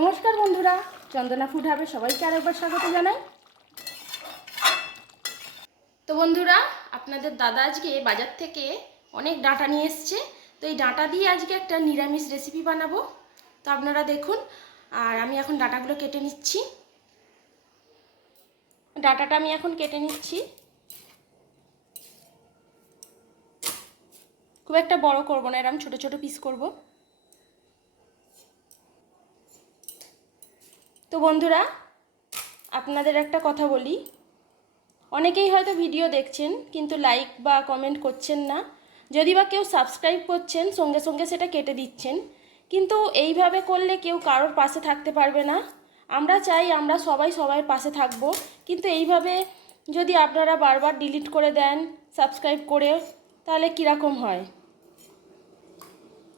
নমস্কার বন্ধুরা, চন্দনা ফুড হাবে সবাইকে আরেকবার স্বাগত জানাই। তো বন্ধুরা, আপনাদের দাদা আজকে বাজার থেকে অনেক ডাঁটা নিয়ে এসছে। তো এই ডাঁটা দিয়ে আজকে একটা নিরামিষ রেসিপি বানাবো। তো আপনারা দেখুন, আর আমি এখন ডাঁটাগুলো কেটে নিচ্ছি। ডাঁটাটা আমি এখন কেটে নিচ্ছি। খুব একটা বড় করব না, এরকম ছোট ছোট পিস করব। তো বন্ধুরা, আপনাদের একটা কথা বলি, অনেকেই হয়তো ভিডিও দেখছেন কিন্তু লাইক বা কমেন্ট করছেন না। যদি বা কেউ সাবস্ক্রাইব করছেন, সঙ্গে সঙ্গে সেটা কেটে দিচ্ছেন। কিন্তু এইভাবে করলে কেউ কারোর পাশে থাকতে পারবে না। আমরা চাই আমরা সবাই সবার পাশে থাকব, কিন্তু এইভাবে যদি আপনারা বারবার ডিলিট করে দেন সাবস্ক্রাইব করে, তাহলে কীরকম হয়?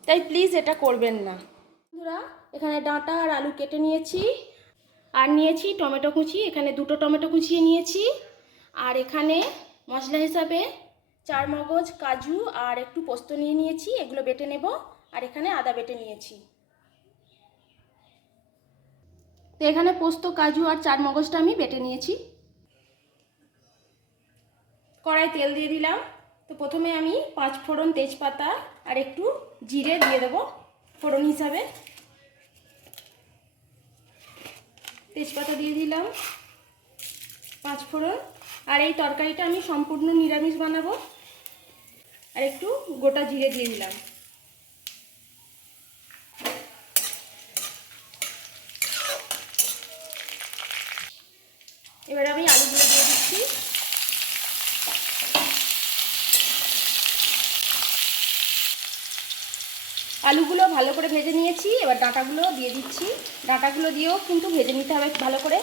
তাই প্লিজ এটা করবেন না। বন্ধুরা, এখানে ডাঁটা আর আলু কেটে নিয়েছি, আর নিয়েছি টমেটো কুচি। এখানে 2টো টমেটো কুচিয়ে নিয়েছি। আর এখানে মশলা হিসাবে 4 মগজ, কাজু আর একটু পোস্ত নিয়ে নিয়েছি, এগুলো বেটে নেব। আর এখানে আদা বেটে নিয়েছি। তো এখানে পোস্ত, কাজু আর 4 মগজটা আমি বেটে নিয়েছি। কড়াই তেল দিয়ে দিলাম। তো প্রথমে আমি 5 ফোড়ন, তেজপাতা আর একটু জিরে দিয়ে দেব ফোড়ন হিসাবে। তেজপাতা দিয়ে দিলাম, 5 ফোড়ন। আর এই তরকারিটা আমি সম্পূর্ণ নিরামিষ বানাবো। আর একটু গোটা জিরে দিয়ে দিলাম। এবার আমি আলুগুলো দিয়ে দিচ্ছি। আলুগুলো ভালো করে ভেজে নিয়েছি। এবার ডাঁটাগুলো দিয়ে দিচ্ছি। ডাঁটাগুলো দিয়েও কিন্তু ভেজে নিতে হবে ভালো করে।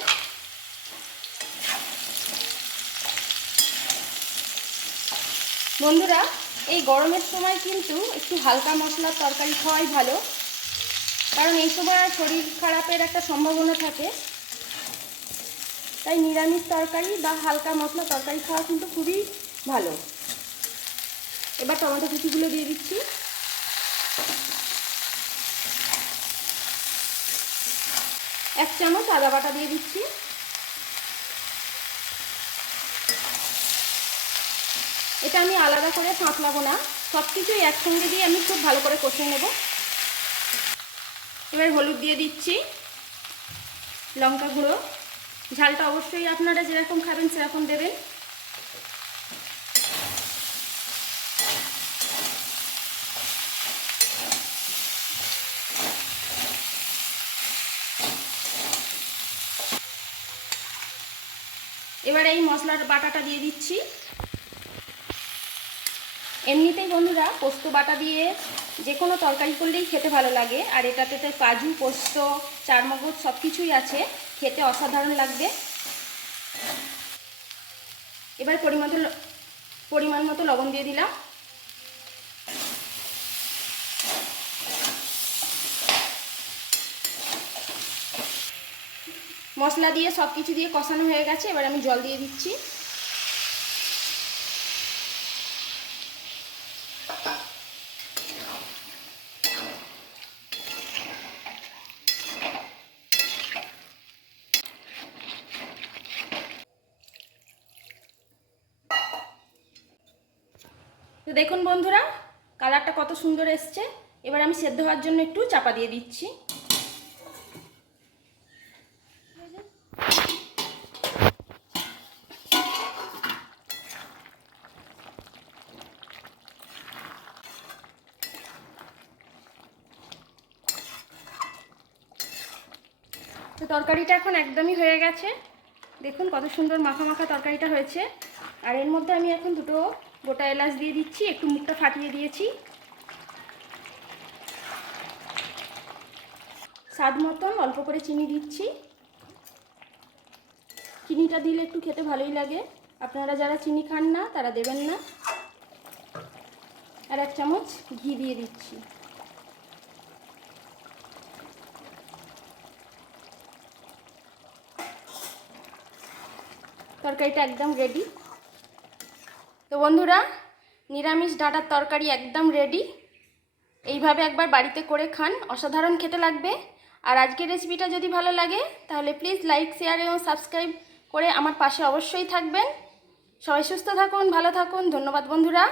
বন্ধুরা, এই গরমের সময় কিন্তু একটু হালকা মশলার তরকারি খাওয়াই ভালো, কারণ এই সময় শরীর খারাপের একটা সম্ভাবনা থাকে। তাই নিরামিষ তরকারি বা হালকা মশলা তরকারি খাওয়া কিন্তু খুবই ভালো। এবার টমেটো কুচিগুলো দিয়ে দিচ্ছি। এক চামচ আদা বাটা দিয়ে দিচ্ছি। এটা আমি আলাদা করে সাঁতলাবো না, সব কিছুই একসঙ্গে দিয়ে আমি খুব ভালো করে কষিয়ে নেব। এবার হলুদ দিয়ে দিচ্ছি, লঙ্কা গুঁড়ো। ঝালটা অবশ্যই আপনারা যেরকম খাবেন সেরকম দেবেন। এবার এই মশলার বাটাটা দিয়ে দিচ্ছি। এমনিতেই বন্ধুরা, পোস্ত বাটা দিয়ে যে কোনো তরকারি করলেই খেতে ভালো লাগে। আর এটাতে তো কাজু, পোস্ত, 4 মগজ সব কিছুই আছে, খেতে অসাধারণ লাগবে। এবার পরিমাণ মতো লবণ দিয়ে দিলাম। মশলা দিয়ে সব কিছু দিয়ে কষানো হয়ে গেছে। এবার আমি জল দিয়ে দিচ্ছি। তো দেখুন বন্ধুরা, কালারটা কত সুন্দর এসছে। এবার আমি সেদ্ধ হওয়ার জন্য একটু চাপা দিয়ে দিচ্ছি। তো তরকারিটা এখন একদমই হয়ে গেছে। দেখুন কত সুন্দর মাখা মাখা তরকারিটা হয়েছে। আর এর মধ্যে আমি এখন 2টো গোটা এলাচ দিয়ে দিচ্ছি, একটু মুখটা ফাটিয়ে দিয়েছি। স্বাদ মতন অল্প করে চিনি দিচ্ছি। চিনিটা দিলে একটু খেতে ভালোই লাগে। আপনারা যারা চিনি খান না তারা দেবেন না। আর 1 চামচ ঘি দিয়ে দিচ্ছি। তরকারিটা একদম রেডি। তো বন্ধুরা, নিরামিষ ডাঁটার তরকারি একদম রেডি। এইভাবে একবার বাড়িতে করে খান, অসাধারণ খেতে লাগবে। আর আজকের রেসিপিটা যদি ভালো লাগে তাহলে প্লিজ লাইক, শেয়ার এবং সাবস্ক্রাইব করে আমার পাশে অবশ্যই থাকবেন। সবাই সুস্থ থাকুন, ভালো থাকুন। ধন্যবাদ বন্ধুরা।